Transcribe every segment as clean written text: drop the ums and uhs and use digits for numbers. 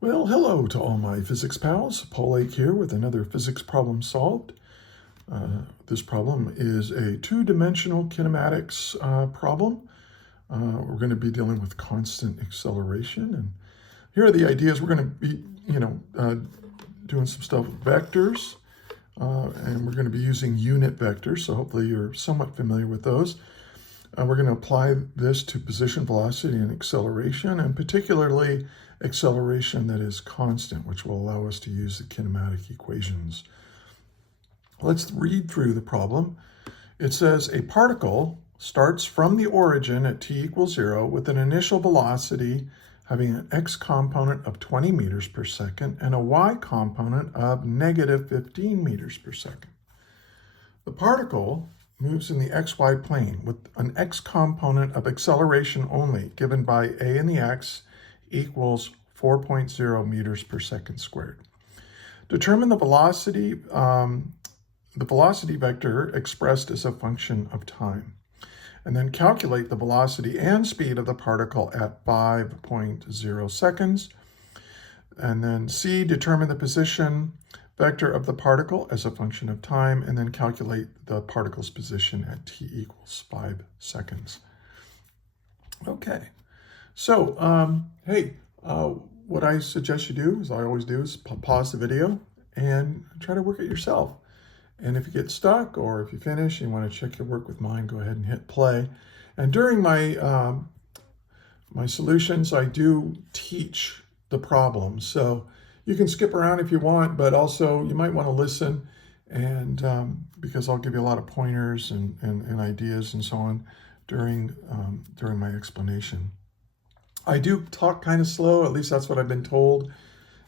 Well, hello to all my physics pals. Paul Lake here with another physics problem solved. This problem is a two-dimensional kinematics problem. We're going to be dealing with constant acceleration. And here are the ideas. We're going to be, doing some stuff with vectors. And we're going to be using unit vectors. So hopefully you're somewhat familiar with those. We're going to apply this to position, velocity, and acceleration, and particularly acceleration that is constant, which will allow us to use the kinematic equations. Let's read through the problem. It says a particle starts from the origin at t equals 0 with an initial velocity having an x component of 20 meters per second and a y component of negative 15 meters per second. The particle moves in the xy plane with an x component of acceleration only, given by a in the x equals 4.0 meters per second squared. Determine the velocity vector expressed as a function of time. And then calculate the velocity and speed of the particle at 5.0 seconds. And then C, determine the position vector of the particle as a function of time, and then calculate the particle's position at t equals 5 seconds. Okay, so what I suggest you do, as I always do, is pause the video and try to work it yourself. And if you get stuck or if you finish and you want to check your work with mine, go ahead and hit play. And during my my solutions, I do teach the problem. So you can skip around if you want, but also you might want to listen, and because I'll give you a lot of pointers and ideas and so on during my explanation. I do talk kind of slow, at least that's what I've been told.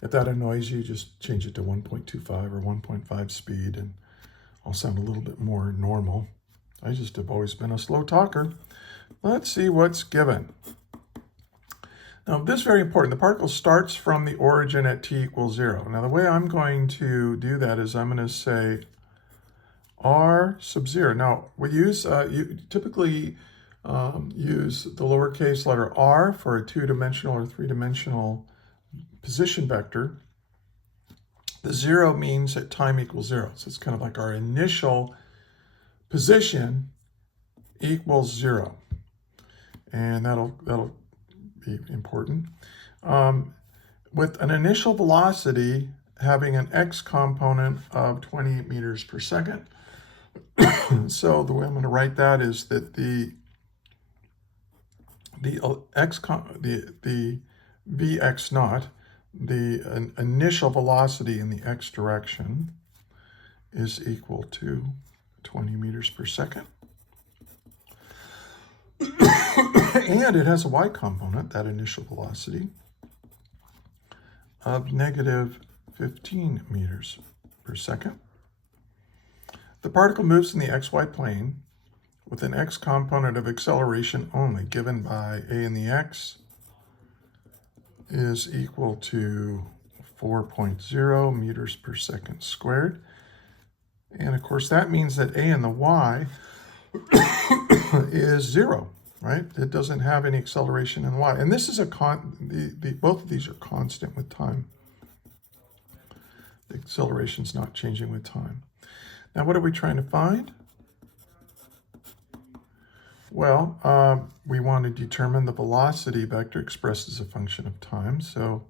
If that annoys you, just change it to 1.25 or 1.5 speed, and I'll sound a little bit more normal. I just have always been a slow talker. Let's see what's given. Now, this is very important. The particle starts from the origin at t equals 0. Now, the way I'm going to do that is I'm going to say r sub 0. Now, we use, you typically use the lowercase letter r for a two-dimensional or three-dimensional position vector. The 0 means that time equals 0. So it's kind of like our initial position equals 0. And that'll be important. With an initial velocity having an x component of 20 meters per second. So the way I'm going to write that is that the Vx naught, the initial velocity in the x direction, is equal to 20 meters per second. And it has a y component, that initial velocity, of negative 15 meters per second. The particle moves in the xy plane with an x component of acceleration only, given by a in the x is equal to 4.0 meters per second squared. And of course, that means that a in the y is 0, right? It doesn't have any acceleration in y. And this is both of these are constant with time. The acceleration's not changing with time. Now, what are we trying to find? Well, we want to determine the velocity vector expressed as a function of time. So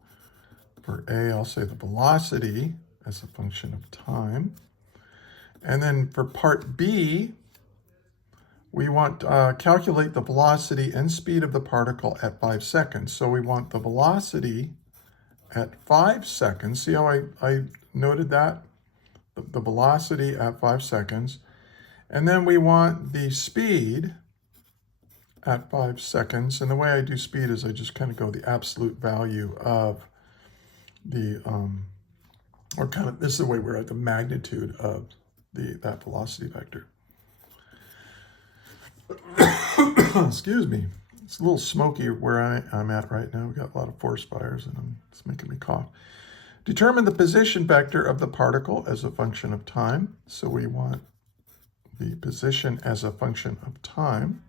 for A, I'll say the velocity as a function of time. And then for part B, we want to calculate the velocity and speed of the particle at 5 seconds. So we want the velocity at 5 seconds. See how I noted that? The velocity at 5 seconds. And then we want the speed at 5 seconds. And the way I do speed is I just kind of go the absolute value of the, this is the way we're at the magnitude of that velocity vector. Excuse me. It's a little smoky where I'm at right now. We've got a lot of forest fires and it's making me cough. Determine the position vector of the particle as a function of time. So we want the position as a function of time.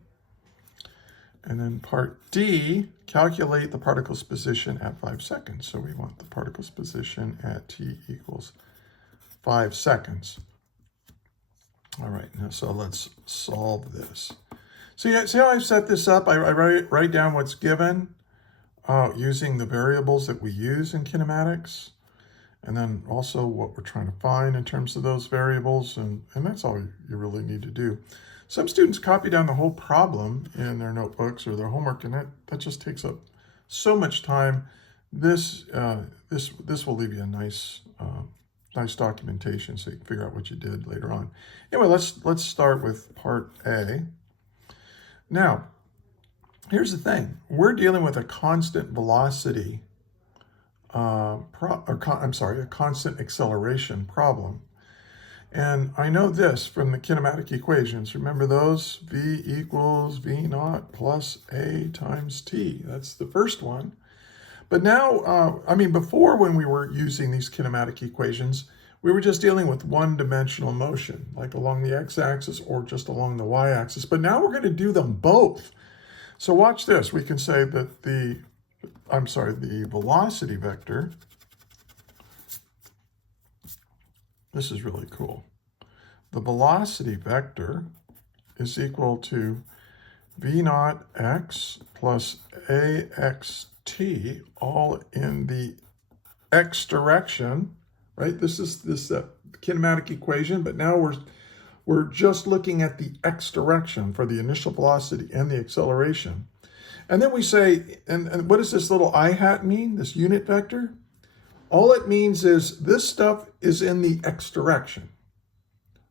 And then part D, calculate the particle's position at 5 seconds. So we want the particle's position at t equals 5 seconds. All right, now so let's solve this. See how I set this up? I write down what's given using the variables that we use in kinematics, and then also what we're trying to find in terms of those variables, and that's all you really need to do. Some students copy down the whole problem in their notebooks or their homework, and that just takes up so much time. This will leave you a nice documentation so you can figure out what you did later on. Anyway, let's start with part A. Now, here's the thing. We're dealing with a constant velocity, a constant acceleration problem. And I know this from the kinematic equations. Remember those? V equals V naught plus A times T. That's the first one. But now, before when we were using these kinematic equations, we were just dealing with one-dimensional motion, like along the x-axis or just along the y-axis. But now we're going to do them both. So watch this. We can say that the velocity vector, this is really cool. The velocity vector is equal to V naught x plus AXT, all in the x direction, right? This is this kinematic equation, but now we're just looking at the x direction for the initial velocity and the acceleration. And then we say, and what does this little I hat mean, this unit vector? All it means is this stuff is in the x direction,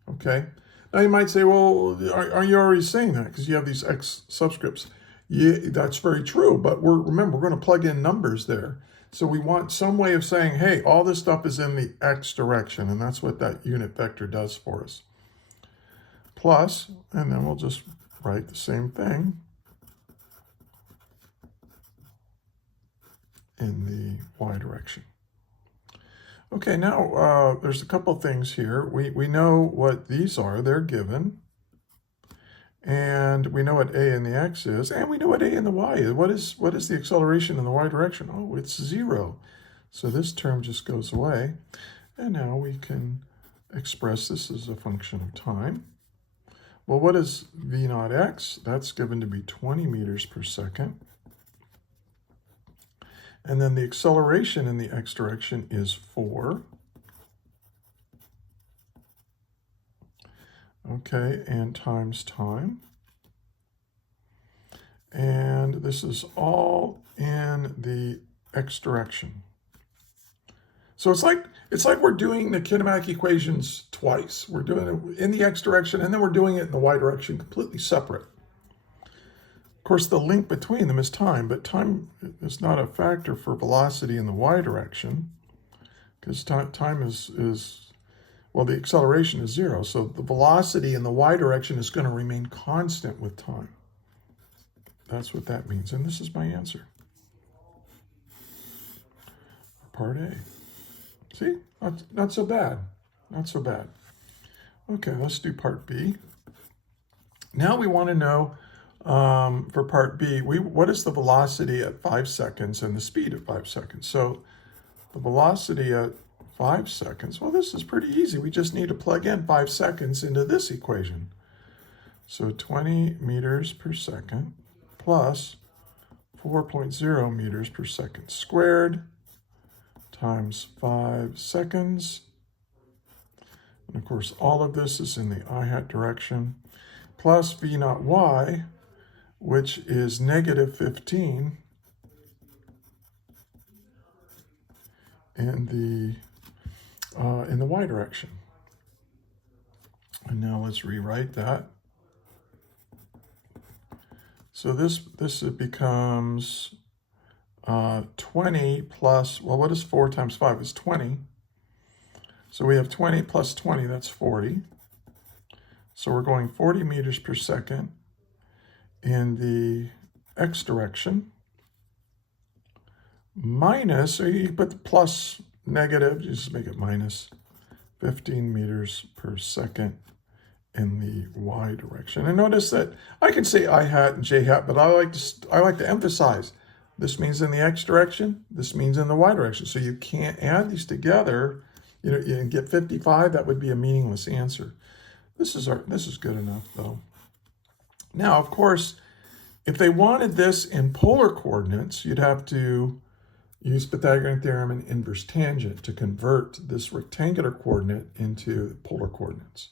okay? Now you might say, well, are you already saying that because you have these x subscripts? Yeah, that's very true, but remember, we're going to plug in numbers there. So we want some way of saying, hey, all this stuff is in the x direction, and that's what that unit vector does for us. Plus, and then we'll just write the same thing in the y direction. Okay, now there's a couple things here. We know what these are. They're given. And we know what a in the x is, and we know what a in the y is. What is the acceleration in the y direction? Oh, it's 0. So this term just goes away. And now we can express this as a function of time. Well, what is v naught x? That's given to be 20 meters per second. And then the acceleration in the x direction is 4. Okay, and times time. And this is all in the x direction. So it's like we're doing the kinematic equations twice. We're doing it in the x direction, and then we're doing it in the y direction, completely separate. Of course, the link between them is time, but time is not a factor for velocity in the y direction, because time is well, the acceleration is 0, so the velocity in the y direction is going to remain constant with time. That's what that means, and this is my answer. Part A. See, not so bad, not so bad. Okay, let's do part B. Now we want to know, for part B, what is the velocity at 5 seconds and the speed at 5 seconds? So the velocity at 5 seconds, well, this is pretty easy. We just need to plug in 5 seconds into this equation. So 20 meters per second plus 4.0 meters per second squared times 5 seconds. And of course, all of this is in the I hat direction, plus v naught y, which is negative 15 in the y direction. And now let's rewrite that. So this becomes 20 plus, well, what is 4 times 5? It's 20. So we have 20 plus 20, that's 40. So we're going 40 meters per second in the x direction, minus, so you put the plus negative, you just make it minus 15 meters per second in the y direction. And notice that I can say I hat and j hat, but I like to emphasize this means in the x direction, this means in the y direction. So you can't add these together. You know, you get 55. That would be a meaningless answer. This is good enough though. Now, of course, if they wanted this in polar coordinates, you'd have to use Pythagorean theorem and inverse tangent to convert this rectangular coordinate into polar coordinates.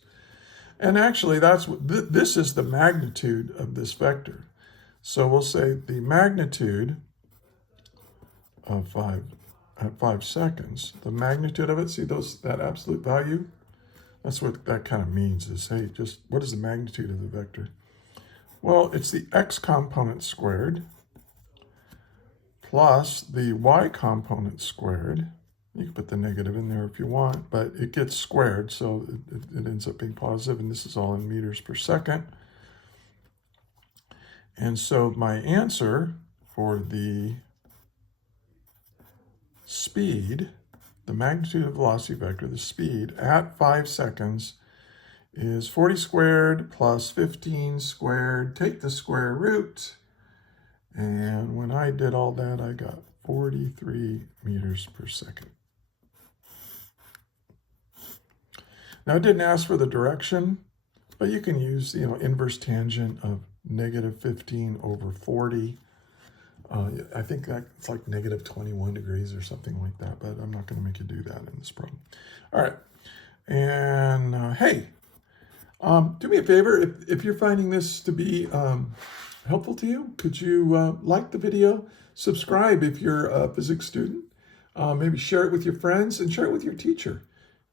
And actually, this is the magnitude of this vector. So we'll say the magnitude of 5 seconds, the magnitude of it, see that absolute value? That's what that kind of means is, hey, just what is the magnitude of the vector? Well, it's the x component squared plus the y component squared. You can put the negative in there if you want, but it gets squared, so it ends up being positive, and this is all in meters per second. And so my answer for the speed, the magnitude of velocity vector, the speed at 5 seconds is 40 squared plus 15 squared. Take the square root. And when I did all that, I got 43 meters per second. Now, it didn't ask for the direction, but you can use, inverse tangent of negative 15 over 40. I think it's like negative 21 degrees or something like that, but I'm not going to make you do that in this problem. All right. And hey, do me a favor, if you're finding this to be helpful to you, could you like the video, subscribe if you're a physics student, maybe share it with your friends and share it with your teacher.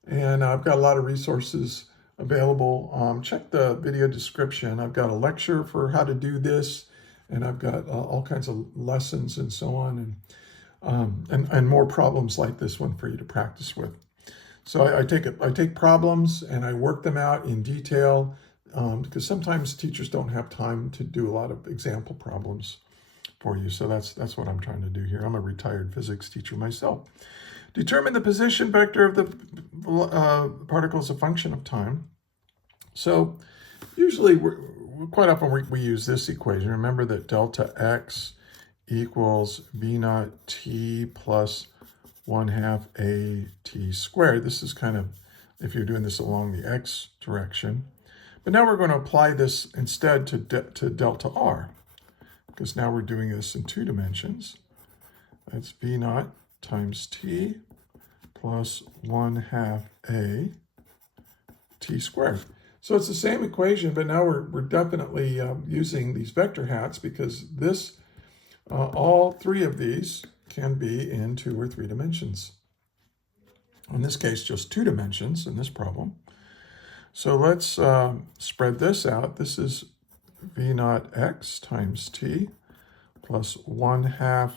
And I've got a lot of resources available. Check the video description. I've got a lecture for how to do this, and I've got all kinds of lessons and so on, and more problems like this one for you to practice with. So I take problems and I work them out in detail because sometimes teachers don't have time to do a lot of example problems for you. So that's what I'm trying to do here. I'm a retired physics teacher myself. Determine the position vector of the particle as a function of time. So usually, quite often we use this equation. Remember that delta x equals v naught t plus 1/2 a t squared. This is kind of, if you're doing this along the x direction. But now we're going to apply this instead to delta r, because now we're doing this in 2 dimensions. That's v naught times t plus 1/2 a t squared. So it's the same equation, but now we're definitely using these vector hats because this, all 3 of these can be in 2 or 3 dimensions. In this case, just 2 dimensions in this problem. So let's spread this out. This is v naught x times t plus 1/2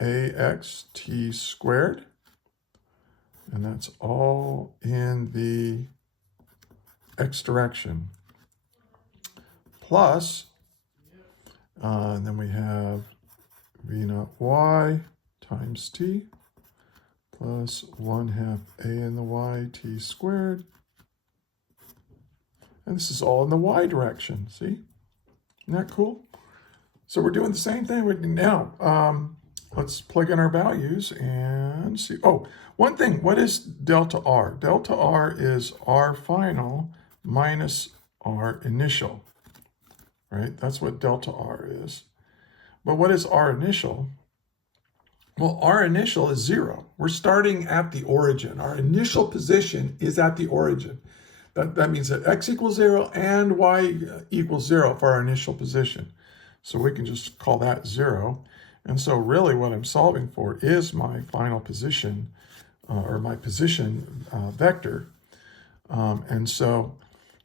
ax t squared. And that's all in the x direction. Plus, and then we have v naught y times t plus 1/2 a in the y t squared. And this is all in the y direction, see? Isn't that cool? So we're doing the same thing now. Let's plug in our values and see. Oh, one thing, what is delta r? Delta r is r final minus r initial, right? That's what delta r is. But what is r initial? Well, r initial is 0. We're starting at the origin. Our initial position is at the origin. That means that x equals 0 and y equals 0 for our initial position. So we can just call that 0. And so really what I'm solving for is my final position, or my position vector. And so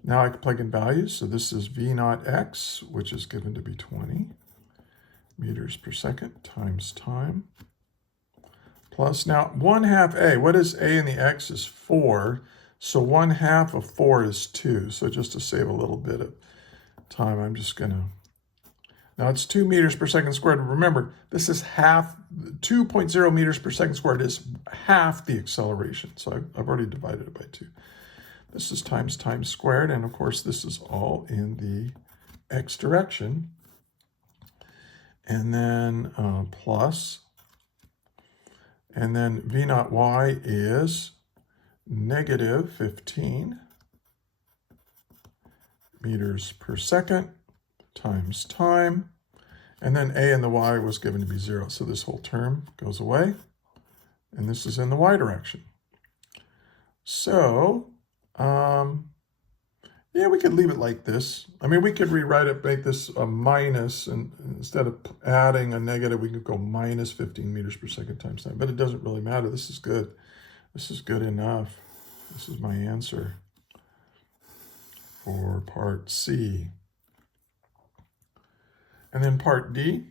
now I can plug in values. So this is v naught x, which is given to be 20 meters per second times time. Plus now 1/2 a. What is a in the x is 4. So 1/2 of 4 is 2. So just to save a little bit of time, I'm just going to... Now it's 2 meters per second squared. Remember, this is half, 2.0 meters per second squared is half the acceleration. So I've already divided it by 2. This is times squared, and of course this is all in the x direction. And then plus, and then v naught y is negative 15 meters per second times time. And then a and the y was given to be 0, so this whole term goes away. And this is in the y direction. So, yeah, we could leave it like this. I mean, we could rewrite it, make this a minus, and instead of adding a negative, we could go minus 15 meters per second times time. But it doesn't really matter. This is good. This is good enough. This is my answer for part C. And then part D,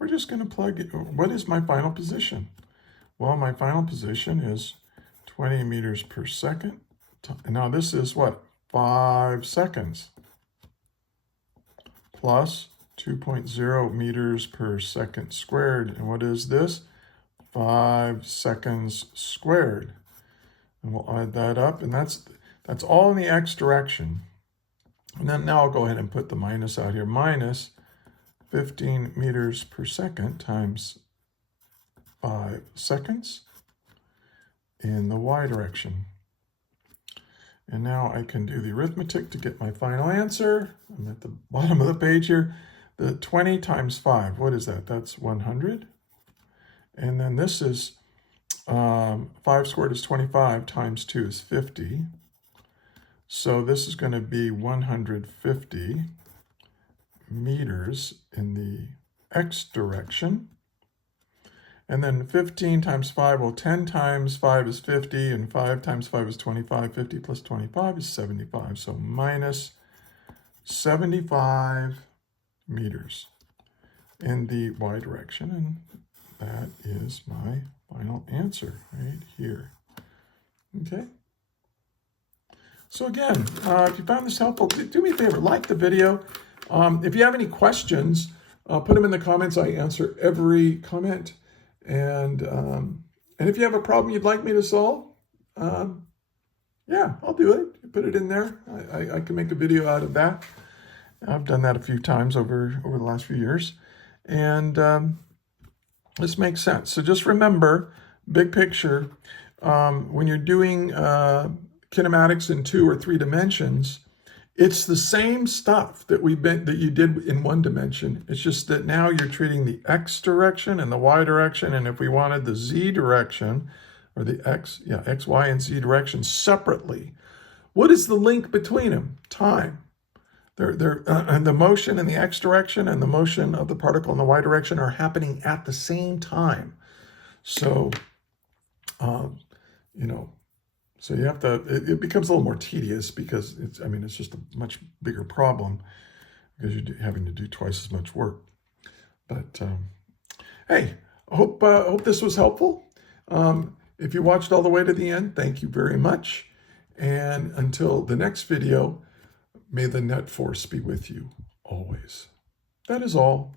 we're just going to plug it. What is my final position? Well, my final position is 20 meters per second. Now this is what? 5 seconds plus 2.0 meters per second squared. And what is this? 5 seconds squared. And we'll add that up, and that's all in the x direction. And then now I'll go ahead and put the minus out here. Minus 15 meters per second times 5 seconds in the y direction. And now I can do the arithmetic to get my final answer. I'm at the bottom of the page here. The 20 times 5, what is that? That's 100. And then this is 5 squared is 25 times 2 is 50. So this is going to be 150 meters in the x direction. And then 15 times 5, well, 10 times 5 is 50, and 5 times 5 is 25. 50 plus 25 is 75. So minus 75 meters in the y direction. And that is my final answer right here. Okay. So again, if you found this helpful, do me a favor, like the video. If you have any questions, put them in the comments. I answer every comment. And if you have a problem you'd like me to solve, yeah, I'll do it. Put it in there. I can make a video out of that. I've done that a few times over the last few years. And this makes sense. So just remember, big picture, when you're doing kinematics in 2 or 3 dimensions, it's the same stuff that you did in 1 dimension. It's just that now you're treating the x direction and the y direction, and if we wanted the z direction, or the x, y, and z direction separately, what is the link between them? Time. The motion in the x direction and the motion of the particle in the y direction are happening at the same time. So, so you have to, it becomes a little more tedious because it's just a much bigger problem because you're having to do twice as much work. But hey, I hope this was helpful. If you watched all the way to the end, thank you very much. And until the next video, may the net force be with you always. That is all.